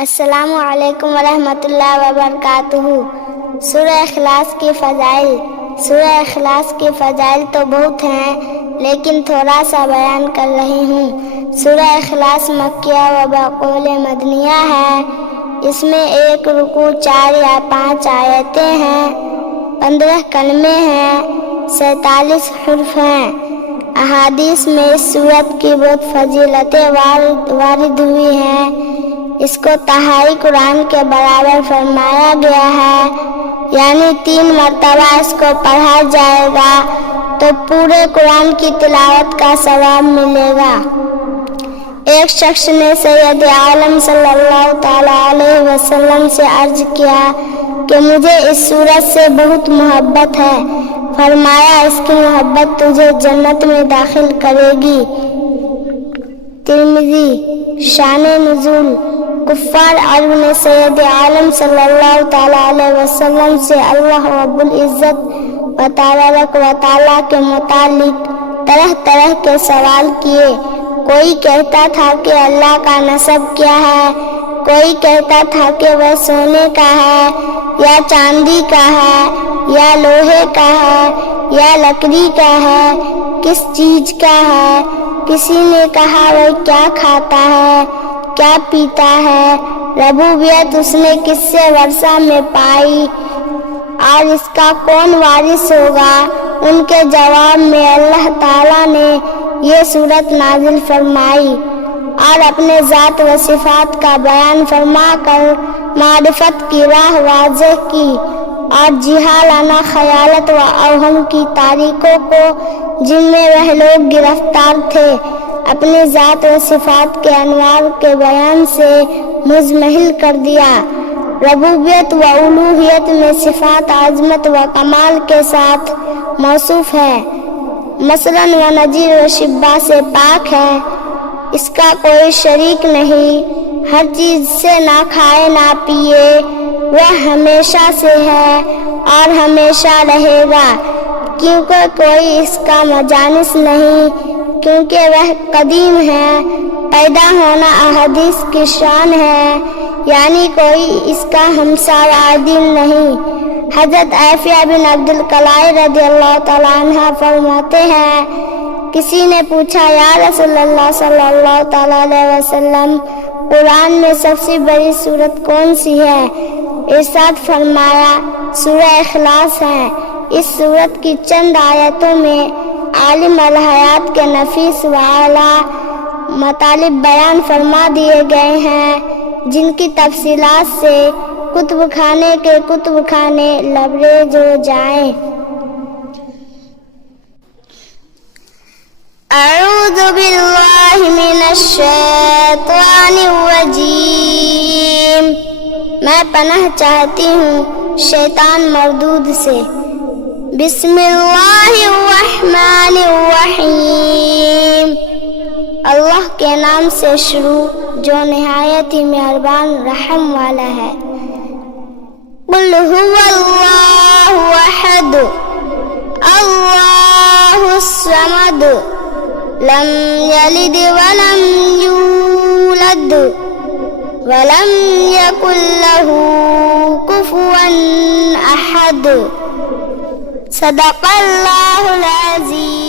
السلام علیکم ورحمۃ اللہ وبرکاتہ۔ سورہ اخلاص کی فضائل۔ سورہ اخلاص کی فضائل تو بہت ہیں، لیکن تھوڑا سا بیان کر رہی ہوں۔ سورہ اخلاص مکیہ و بقول مدنیہ ہے۔ اس میں 1 رکوع 4 یا 5 آیتیں ہیں، 15 کلمے ہیں، 47 حروف ہیں۔ احادیث میں اس سورت کی بہت فضیلتیں وارد ہوئی ہیں۔ اس کو تہائی قرآن کے برابر فرمایا گیا ہے، یعنی 3 مرتبہ اس کو پڑھا جائے گا تو پورے قرآن کی تلاوت کا ثواب ملے گا۔ ایک شخص نے سید عالم صلی اللہ تعالی علیہ وسلم سے عرض کیا کہ مجھے اس سورت سے بہت محبت ہے۔ فرمایا اس کی محبت تجھے جنت میں داخل کرے گی۔ ترمذی۔ شان نزول۔ کفار عرب نے سید عالم صلی اللہ تعالی علیہ وسلم سے اللہ رب العزت و تبارک و تعالی کے متعلق طرح طرح کے سوال کیے۔ کوئی کہتا تھا کہ اللہ کا نسب کیا ہے، کوئی کہتا تھا کہ وہ سونے کا ہے یا چاندی کا ہے یا لوہے کا ہے یا لکڑی کا ہے، کس چیز کا ہے۔ کسی نے کہا وہ کیا کھاتا ہے، کیا پیتا ہے، ربوبیت اس نے کس سے ورثہ میں پائی اور اس کا کون وارث ہوگا۔ ان کے جواب میں اللہ تعالیٰ نے یہ سورت نازل فرمائی اور اپنے ذات و صفات کا بیان فرما کر معرفت کی راہ واضح کی اور جہالانہ خیالات و اوہام کی تاریکیوں کو جن میں وہ لوگ گرفتار تھے اپنی ذات و صفات کے انوار کے بیان سے مزمحل کر دیا۔ ربوبیت و الوہیت میں صفات عظمت و کمال کے ساتھ موصوف ہے، مثلاً وہ نظیر و شبہ سے پاک ہے، اس کا کوئی شریک نہیں، ہر چیز سے نہ کھائے نہ پیے، وہ ہمیشہ سے ہے اور ہمیشہ رہے گا، کیونکہ کوئی اس کا مجانس نہیں، کیونکہ وہ قدیم ہے، پیدا ہونا احادیث کی شان ہے، یعنی کوئی اس کا ہمسایہ عادل نہیں۔ حضرت عافیہ بن عبد القلائی رضی اللہ تعالیٰ عنہ فرماتے ہیں، کسی نے پوچھا یا رسول اللہ صلی اللہ تعالیٰ علیہ وسلم، قرآن میں سب سے بڑی سورت کون سی ہے؟ ارشاد فرمایا سورہ اخلاص ہے۔ اس سورت کی چند آیتوں میں عالم الحیات کے نفیس و اعلیٰ مطالب بیان فرما دیے گئے ہیں، جن کی تفصیلات سے کتب خانے کے کتب خانے لبریز ہو جائیں۔ اعوذ باللہ من الشیطان الرجیم۔ میں پناہ چاہتی ہوں شیطان مردود سے۔ بسم اللہ الرحمن الرحیم۔ اللہ کے نام سے شروع جو نہایت ہی مہربان رحم والا ہے۔ قل هو اللہ احد اللہ الصمد لم یلد ولم یولد ولم یکن له کفوا احد۔ صدق اللہ العظیم۔